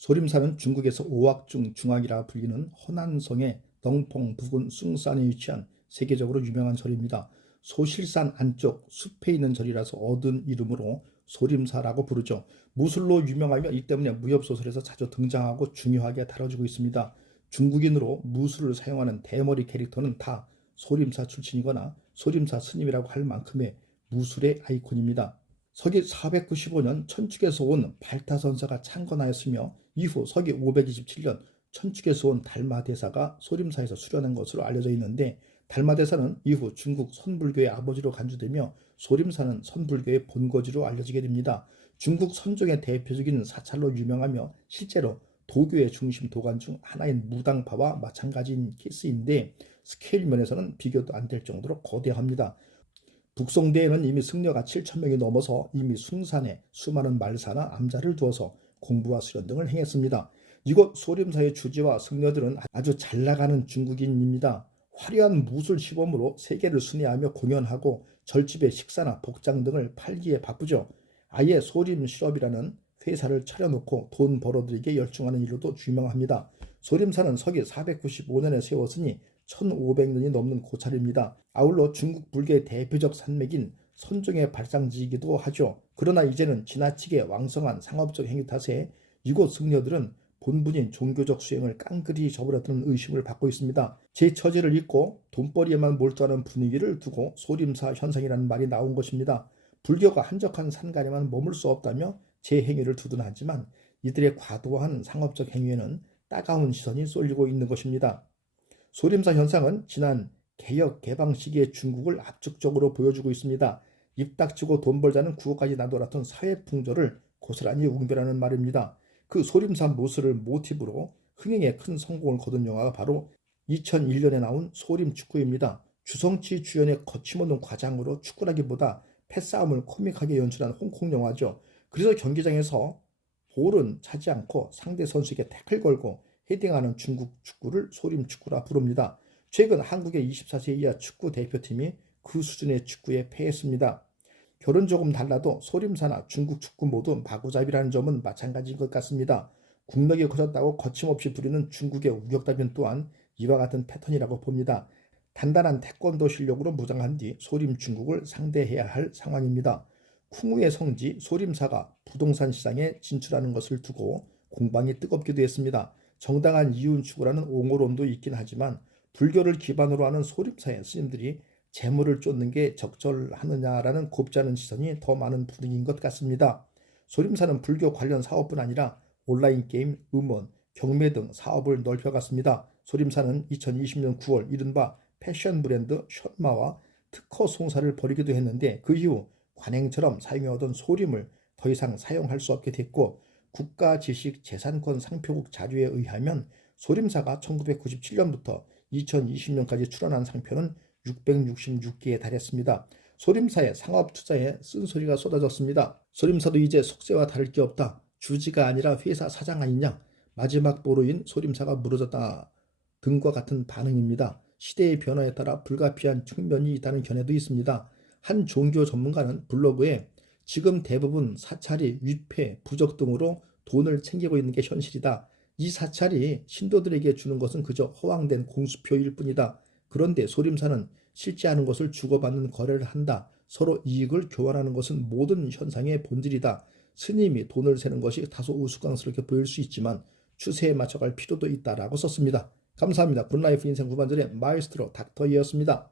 소림사는 중국에서 오악 중 중악이라 불리는 허난성의 덩펑 부근 숭산에 위치한 세계적으로 유명한 절입니다. 소실산 안쪽 숲에 있는 절이라서 얻은 이름으로 소림사라고 부르죠. 무술로 유명하며 이 때문에 무협소설에서 자주 등장하고 중요하게 다뤄지고 있습니다. 중국인으로 무술을 사용하는 대머리 캐릭터는 다 소림사 출신이거나 소림사 스님이라고 할 만큼의 무술의 아이콘입니다. 서기 495년 천축에서 온 발타선사가 창건하였으며 이후 서기 527년 천축에서 온 달마대사가 소림사에서 수련한 것으로 알려져 있는데, 달마대사는 이후 중국 선불교의 아버지로 간주되며 소림사는 선불교의 본거지로 알려지게 됩니다. 중국 선종의 대표적인 사찰로 유명하며 실제로 도교의 중심 도관 중 하나인 무당파와 마찬가지인 케이스인데, 스케일 면에서는 비교도 안 될 정도로 거대합니다. 북송대에는 이미 승려가 7,000명이 넘어서 이미 숭산에 수많은 말사나 암자를 두어서 공부와 수련 등을 행했습니다. 이곳 소림사의 주지와 승려들은 아주 잘나가는 중국인입니다. 화려한 무술 시범으로 세계를 순회하며 공연하고 절집의 식사나 복장 등을 팔기에 바쁘죠. 아예 소림 실업이라는 회사를 차려놓고 돈 벌어들이기에 열중하는 일로도 유명합니다. 소림사는 서기 495년에 세웠으니 1500년이 넘는 고찰입니다. 아울러 중국 불교의 대표적 산맥인 선종의 발상지이기도 하죠. 그러나 이제는 지나치게 왕성한 상업적 행위 탓에 이곳 승려들은 본분인 종교적 수행을 깡그리 저버렸다는 의심을 받고 있습니다. 제 처지를 잊고 돈벌이에만 몰두하는 분위기를 두고 소림사 현상이라는 말이 나온 것입니다. 불교가 한적한 산간에만 머물 수 없다며 제 행위를 두둔하지만 이들의 과도한 상업적 행위에는 따가운 시선이 쏠리고 있는 것입니다. 소림사 현상은 지난 개혁 개방 시기의 중국을 압축적으로 보여주고 있습니다. 입 닥치고 돈 벌자는 구호까지 나돌았던 사회 풍조를 고스란히 웅변하는 말입니다. 그 소림사 모습을 모티브로 흥행에 큰 성공을 거둔 영화가 바로 2001년에 나온 소림축구입니다. 주성치 주연의 거침없는 과장으로 축구라기보다 패싸움을 코믹하게 연출한 홍콩 영화죠. 그래서 경기장에서 볼은 차지 않고 상대 선수에게 태클 걸고 헤딩하는 중국 축구를 소림축구라 부릅니다. 최근 한국의 24세 이하 축구 대표팀이 그 수준의 축구에 패했습니다. 결은 조금 달라도 소림사나 중국 축구 모두 마구잡이라는 점은 마찬가지인 것 같습니다. 국력이 커졌다고 거침없이 부리는 중국의 우격다변 또한 이와 같은 패턴이라고 봅니다. 단단한 태권도 실력으로 무장한 뒤 소림 중국을 상대해야 할 상황입니다. 쿵우의 성지 소림사가 부동산 시장에 진출하는 것을 두고 공방이 뜨겁기도 했습니다. 정당한 이윤 추구라는 옹호론도 있긴 하지만 불교를 기반으로 하는 소림사의 스님들이 재물을 쫓는 게 적절하느냐라는 곱지 않은 시선이 더 많은 분위기인 것 같습니다. 소림사는 불교 관련 사업뿐 아니라 온라인 게임, 음원, 경매 등 사업을 넓혀갔습니다. 소림사는 2020년 9월 이른바 패션 브랜드 션마와 특허 송사를 벌이기도 했는데, 그 이후 관행처럼 사용해오던 소림을 더 이상 사용할 수 없게 됐고, 국가지식재산권 상표국 자료에 의하면 소림사가 1997년부터 2020년까지 출원한 상표는 666개에 달했습니다. 소림사의 상업 투자에 쓴소리가 쏟아졌습니다. 소림사도 이제 속세와 다를 게 없다. 주지가 아니라 회사 사장 아니냐. 마지막 보루인 소림사가 무너졌다 등과 같은 반응입니다. 시대의 변화에 따라 불가피한 측면이 있다는 견해도 있습니다. 한 종교 전문가는 블로그에 지금 대부분 사찰이 위패, 부적 등으로 돈을 챙기고 있는 게 현실이다. 이 사찰이 신도들에게 주는 것은 그저 허황된 공수표일 뿐이다. 그런데 소림사는 실제 하는 것을 주고받는 거래를 한다. 서로 이익을 교환하는 것은 모든 현상의 본질이다. 스님이 돈을 세는 것이 다소 우스꽝스럽게 보일 수 있지만 추세에 맞춰갈 필요도 있다라고 썼습니다. 감사합니다. 굿라이프 인생 후반전의 마에스트로 닥터이였습니다.